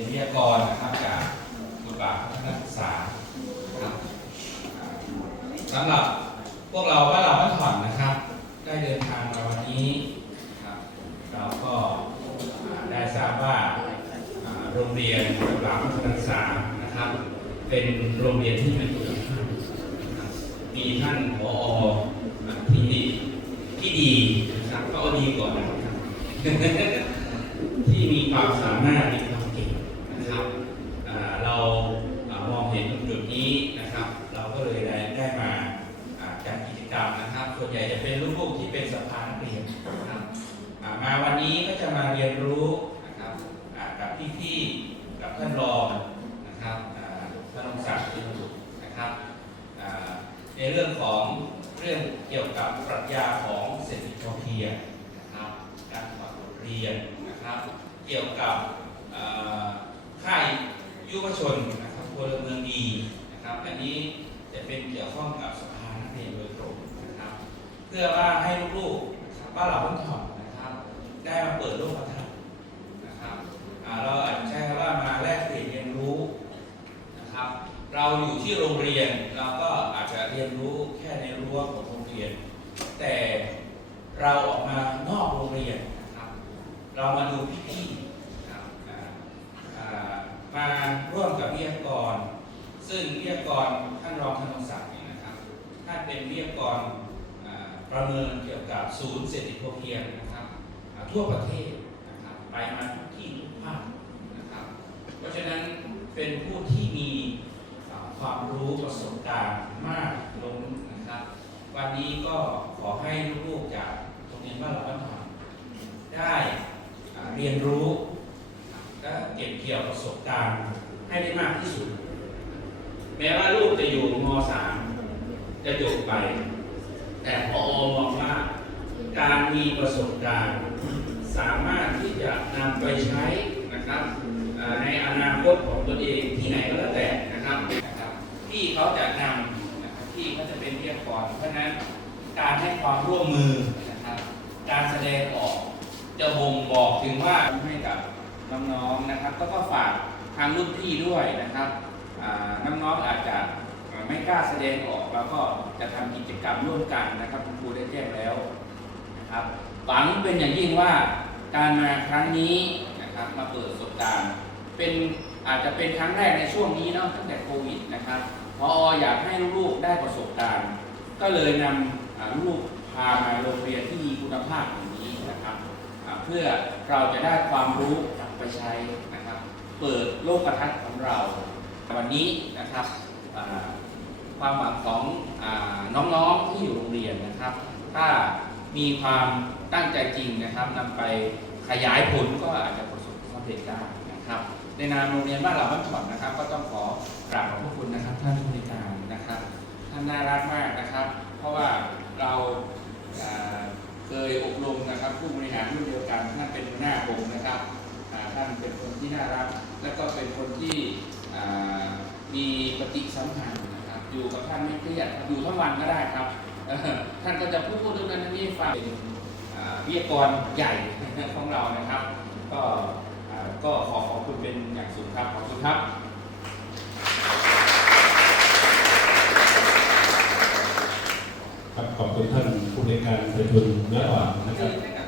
เป็นวิทยากรนะครับจากบุตรบาทพัฒนศึกษาครับสำหรับพวกเราบ้านเราบ้านถ่อนนะครับ ได้เดินทางมาวันนี้ครับเราก็ได้ทราบว่าโรงเรียนบุตรบาทพัฒนศึกษานะครับ เป็นโรงเรียนที่มีคุณภาพนะครับมีท่านผอที่ที่ดีนะครับก็ดีก่อนนะครับที่มีความสามารถมีความเก่งนะครับอ่าเราอ่ามองเห็นตรงจุดนี้นะครับ เราก็เลยได้ได้มาอ่าจัดกิจกรรมนะครับ ส่วนใหญ่จะเป็นลูกๆที่เป็นสภานักเรียนนะครับอ่ามาวันนี้ก็จะมาเรียนรู้นะครับอ่ากับพี่ๆกับท่านรองนะครับอ่าท่านรองศักดิ์อินทุนะครับอ่าในเรื่องของเรื่องเกี่ยวกับปรัชญาของเศรษฐกิจพอเพียงนะครับการถอดบทเรียนนะครับ เกี่ยวกับเอ่อค่ายยุวชนนะครับพลเมืองดีนะครับ อันนี้จะเป็นเกี่ยวข้องกับ เพื่อว่าให้ลูกๆบ้านเราบ้านถ่อนนะครับ ได้มาเปิดโลกทัศน์นะครับเราอาจจะใช้คำว่ามาแลกเปลี่ยนเรียนรู้นะครับ เราอยู่ที่โรงเรียนเราก็อาจจะเรียนรู้แค่ในรั้วของโรงเรียน แต่เราออกมานอกโรงเรียนนะครับ เรามาดูพี่ๆมาร่วมกับวิทยากร ซึ่งวิทยากรท่านรองธนงศักดิ์นะครับท่านเป็นวิทยากร ประเมินเกี่ยวกับศูนย์เศรษฐกิจพอเพียงนะครับทั่วประเทศนะครับไปมาทุกที่ทุกภาคนะครับ เพราะฉะนั้นเป็นผู้ที่มีความรู้ประสบการณ์มากล้นนะครับ วันนี้ก็ขอให้ลูกๆจากโรงเรียนบ้านเราบ้านทองได้เรียนรู้และเก็บเกี่ยวประสบการณ์ให้ได้มากที่สุด แม้ว่าลูกจะอยู่ม .3 จะจบไป แต่พอมองว่าการมีประสบการณ์ สามารถที่จะนำไปใช้นะครับในอนาคตของตนเองที่ไหนก็แล้วแต่นะครับที่เขาจะนำนะครับที่เขาจะเป็นวิทยากรเพราะนั้นการให้ความร่วมมือนะครับ การแสดงออกจะบ่งบอกถึงว่าให้กับน้องๆนะครับ ก็ก็ฝากทางรุ่นพี่ด้วยนะครับน้องๆอาจจะ ไม่กล้าแสดงออกแล้วก็จะทำกิจกรรมร่วมกันนะครับคุณครูได้แจ้งแล้วนะครับหวังเป็นอย่างยิ่งว่าการมาครั้งนี้นะครับมาเปิดประสบการณ์เป็นอาจจะเป็นครั้งแรกในช่วงนี้เนาะตั้งแต่โควิดนะครับพออยากให้ลูกๆได้ประสบการณ์ ก็เลยนำอ่าลูกพามาโรงเรียนที่มีคุณภาพอย่างนี้นะครับเพื่อเราจะได้ความรู้กลับไปใช้นะครับ เปิดโลกทัศน์ของเรา วันนี้นะครับ ความหวังของอน้องๆที่อยู่โรงเรียนนะครับ ถ้ามีความตั้งใจจริงนะครับนำไปขยายผลก็อาจจะประสบความสำเร็จได้นะครับ ในนามโรงเรียนบ้านเราบ้านถ่อนนะครับ ก็ต้องขอกราบขอบพระคุณนะครับ ท่านผู้บริการนะครับ ท่านน่ารักมากนะครับ เพราะว่าเราเคยอบรมนะครับผู้บริหารรุ่นเดียวกันท่านเป็นหัวหน้าผมนะครับท่านเป็นคนที่น่ารัก และก็เป็นคนที่มีปฏิสัมพันธ์ อยู่กับท่านไม่เครียดอยู่ทั้งวันก็ได้ครับท่านก็จะพูดพูดเรื่องนั้นนี่ฟังเป็นวิทยากรใหญ่ของเรานะครับ ก็ก็ขอขอบคุณเป็นอย่างสูงครับขอบคุณครับครับขอบคุณท่านผู้ในการประชุมเมื่อวานนะครับ